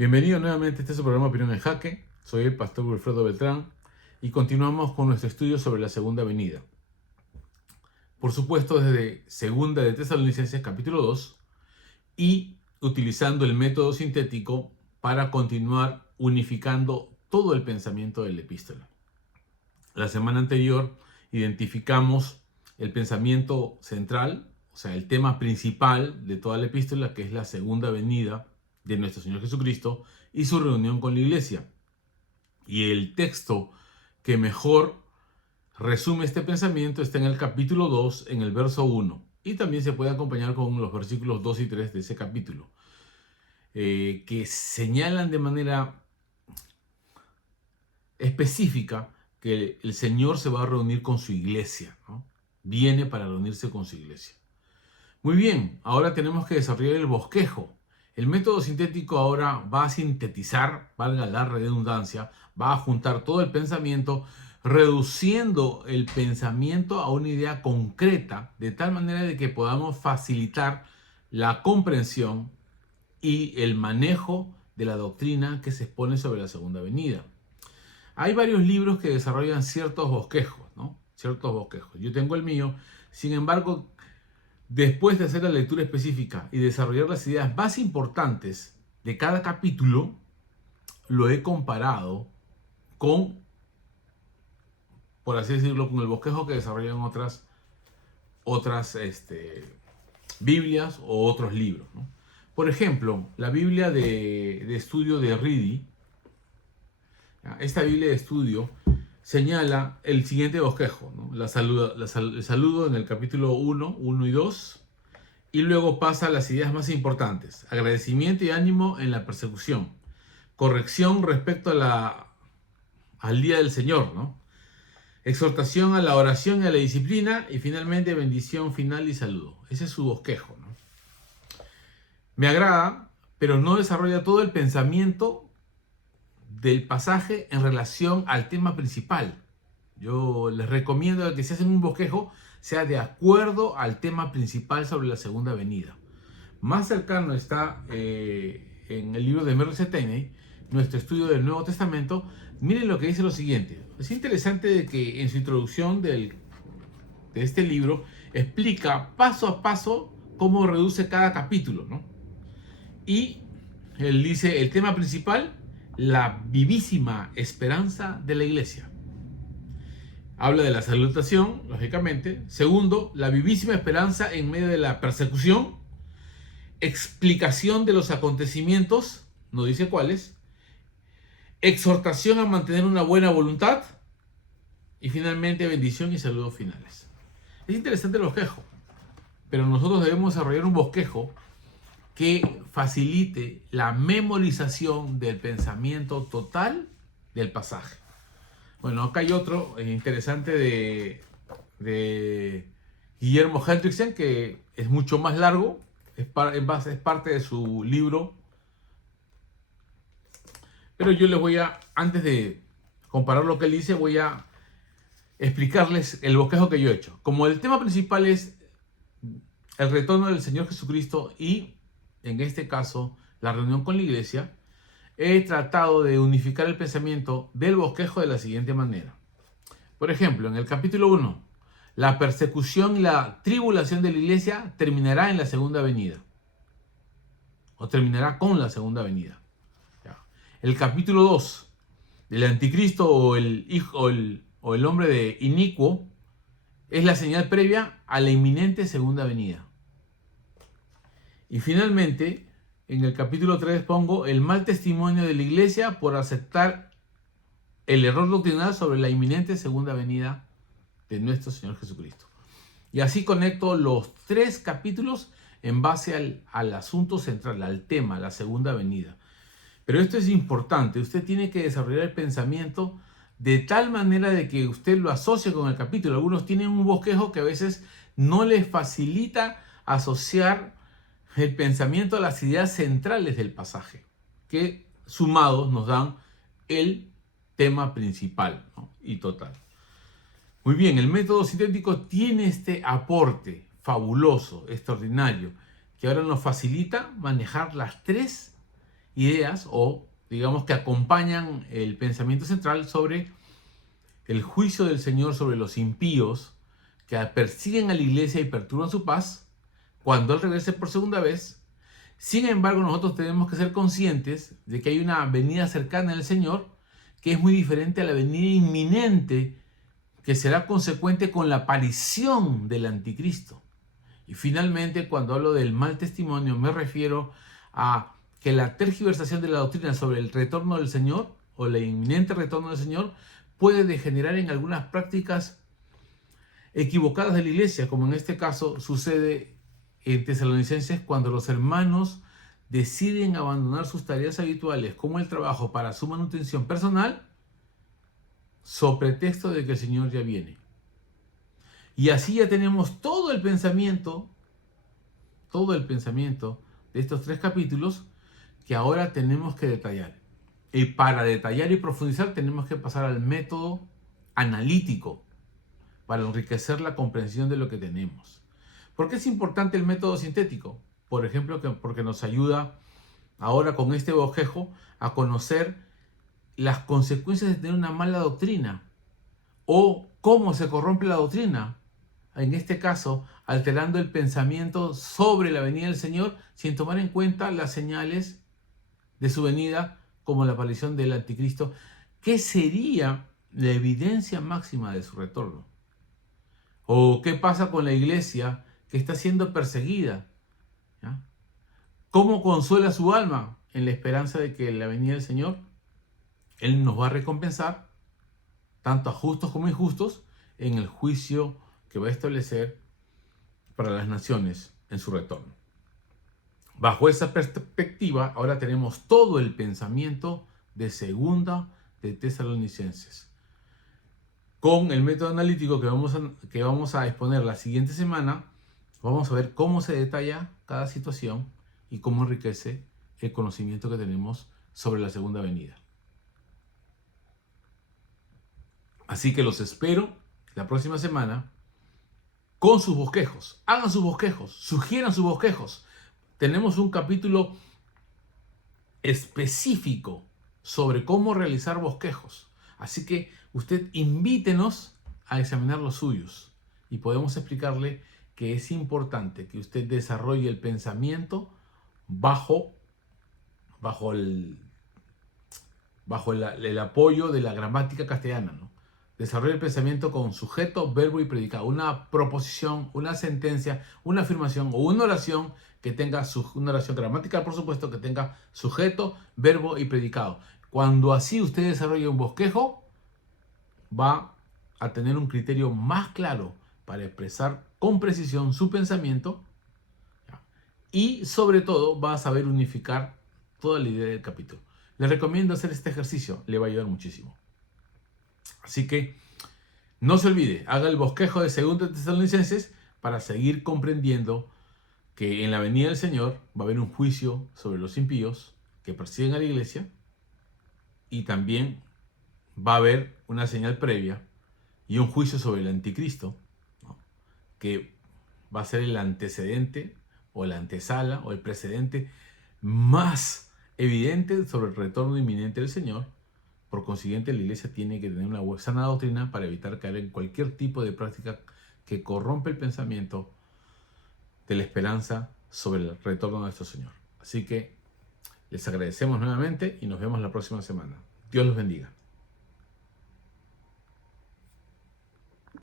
Bienvenido nuevamente a este su programa Opinión en Jaque. Soy el pastor Wilfredo Beltrán y continuamos con nuestro estudio sobre la segunda venida. Por supuesto, desde Segunda de Tesalonicenses capítulo 2 y utilizando el método sintético para continuar unificando todo el pensamiento de la epístola. La semana anterior identificamos el pensamiento central, o sea, el tema principal de toda la epístola, que es la segunda venida de nuestro Señor Jesucristo y su reunión con la iglesia. Y el texto que mejor resume este pensamiento está en el capítulo 2, en el verso 1. Y también se puede acompañar con los versículos 2 y 3 de ese capítulo, que señalan de manera específica que el Señor se va a reunir con su iglesia, ¿no? Viene para reunirse con su iglesia. Muy bien, ahora tenemos que desarrollar el bosquejo. El método sintético ahora va a sintetizar, valga la redundancia, va a juntar todo el pensamiento, reduciendo el pensamiento a una idea concreta, de tal manera de que podamos facilitar la comprensión y el manejo de la doctrina que se expone sobre la segunda venida. Hay varios libros que desarrollan ciertos bosquejos, ¿no? Ciertos bosquejos. Yo tengo el mío, sin embargo, después de hacer la lectura específica y desarrollar las ideas más importantes de cada capítulo, lo he comparado con, por así decirlo, con el bosquejo que desarrollan otras Biblias o otros libros, ¿no? Por ejemplo, la Biblia de estudio de Reedy, esta Biblia de estudio señala el siguiente bosquejo, ¿no? El saludo en el capítulo 1 y 2, y luego pasa a las ideas más importantes: agradecimiento y ánimo en la persecución, corrección respecto al día del Señor, ¿no? Exhortación a la oración y a la disciplina, y finalmente bendición final y saludo. Ese es su bosquejo, ¿no? Me agrada, pero no desarrolla todo el pensamiento del pasaje en relación al tema principal. Yo les recomiendo que si hacen un bosquejo sea de acuerdo al tema principal sobre la segunda venida. Más cercano está en el libro de Merrill C. Tenney, nuestro estudio del Nuevo Testamento. Miren lo que dice lo siguiente. Es interesante de que en su introducción de este libro explica paso a paso cómo reduce cada capítulo, ¿no? Y él dice el tema principal: la vivísima esperanza de la iglesia. Habla de la salutación, lógicamente. Segundo, la vivísima esperanza en medio de la persecución. Explicación de los acontecimientos, no dice cuáles. Exhortación a mantener una buena voluntad. Y finalmente, bendición y saludos finales. Es interesante el bosquejo, pero nosotros debemos desarrollar un bosquejo que facilite la memorización del pensamiento total del pasaje. Bueno, acá hay otro interesante de Guillermo Hendrickson, que es mucho más largo, es parte de su libro. Pero yo les voy antes de comparar lo que él dice, voy a explicarles el bosquejo que yo he hecho. Como el tema principal es el retorno del Señor Jesucristo y, en este caso, la reunión con la iglesia, he tratado de unificar el pensamiento del bosquejo de la siguiente manera. Por ejemplo, en el capítulo 1, la persecución y la tribulación de la iglesia terminará en la segunda venida. O terminará con la segunda venida. El capítulo 2, el anticristo o el hombre de inicuo, es la señal previa a la inminente segunda venida. Y finalmente, en el capítulo 3 pongo el mal testimonio de la iglesia por aceptar el error doctrinal sobre la inminente segunda venida de nuestro Señor Jesucristo. Y así conecto los 3 capítulos en base al asunto central, al tema, la segunda venida. Pero esto es importante. Usted tiene que desarrollar el pensamiento de tal manera de que usted lo asocie con el capítulo. Algunos tienen un bosquejo que a veces no les facilita asociar el pensamiento a las ideas centrales del pasaje, que sumados nos dan el tema principal, ¿no? Y total. Muy bien, el método sintético tiene este aporte fabuloso, extraordinario, que ahora nos facilita manejar las 3 ideas o digamos que acompañan el pensamiento central sobre el juicio del Señor sobre los impíos que persiguen a la iglesia y perturban su paz cuando Él regrese por segunda vez. Sin embargo, nosotros tenemos que ser conscientes de que hay una venida cercana del Señor que es muy diferente a la venida inminente que será consecuente con la aparición del anticristo. Y finalmente, cuando hablo del mal testimonio, me refiero a que la tergiversación de la doctrina sobre el retorno del Señor o el inminente retorno del Señor puede degenerar en algunas prácticas equivocadas de la iglesia, como en este caso sucede en Tesalonicenses cuando los hermanos deciden abandonar sus tareas habituales como el trabajo para su manutención personal sobre pretexto de que el Señor ya viene. Y así ya tenemos todo el pensamiento de estos 3 capítulos que ahora tenemos que detallar. Y para detallar y profundizar tenemos que pasar al método analítico para enriquecer la comprensión de lo que tenemos. ¿Por qué es importante el método sintético? Por ejemplo, porque nos ayuda ahora con este bosquejo a conocer las consecuencias de tener una mala doctrina o cómo se corrompe la doctrina. En este caso, alterando el pensamiento sobre la venida del Señor sin tomar en cuenta las señales de su venida como la aparición del anticristo, que sería la evidencia máxima de su retorno. ¿O qué pasa con la iglesia que está siendo perseguida? ¿Ya? ¿Cómo consuela su alma en la esperanza de que la venida del Señor, Él nos va a recompensar, tanto a justos como a injustos, en el juicio que va a establecer para las naciones en su retorno? Bajo esa perspectiva, ahora tenemos todo el pensamiento de segunda de Tesalonicenses. Con el método analítico que vamos a exponer la siguiente semana, vamos a ver cómo se detalla cada situación y cómo enriquece el conocimiento que tenemos sobre la segunda venida. Así que los espero la próxima semana con sus bosquejos. Hagan sus bosquejos, sugieran sus bosquejos. Tenemos un capítulo específico sobre cómo realizar bosquejos. Así que usted invítenos a examinar los suyos y podemos explicarle que es importante que usted desarrolle el pensamiento bajo el apoyo de la gramática castellana, ¿no? Desarrolle el pensamiento con sujeto, verbo y predicado. Una proposición, una sentencia, una afirmación o una oración que tenga una oración gramatical, por supuesto, que tenga sujeto, verbo y predicado. Cuando así usted desarrolle un bosquejo, va a tener un criterio más claro para expresar con precisión su pensamiento y sobre todo va a saber unificar toda la idea del capítulo. Les recomiendo hacer este ejercicio, le va a ayudar muchísimo. Así que no se olvide, haga el bosquejo de 2 Tesalonicenses para seguir comprendiendo que en la venida del Señor va a haber un juicio sobre los impíos que persiguen a la iglesia y también va a haber una señal previa y un juicio sobre el anticristo, ¿no? Que va a ser el antecedente o la antesala o el precedente más evidente sobre el retorno inminente del Señor. Por consiguiente, la iglesia tiene que tener una sana doctrina para evitar caer en cualquier tipo de práctica que corrompe el pensamiento de la esperanza sobre el retorno de nuestro Señor. Así que les agradecemos nuevamente y nos vemos la próxima semana. Dios los bendiga.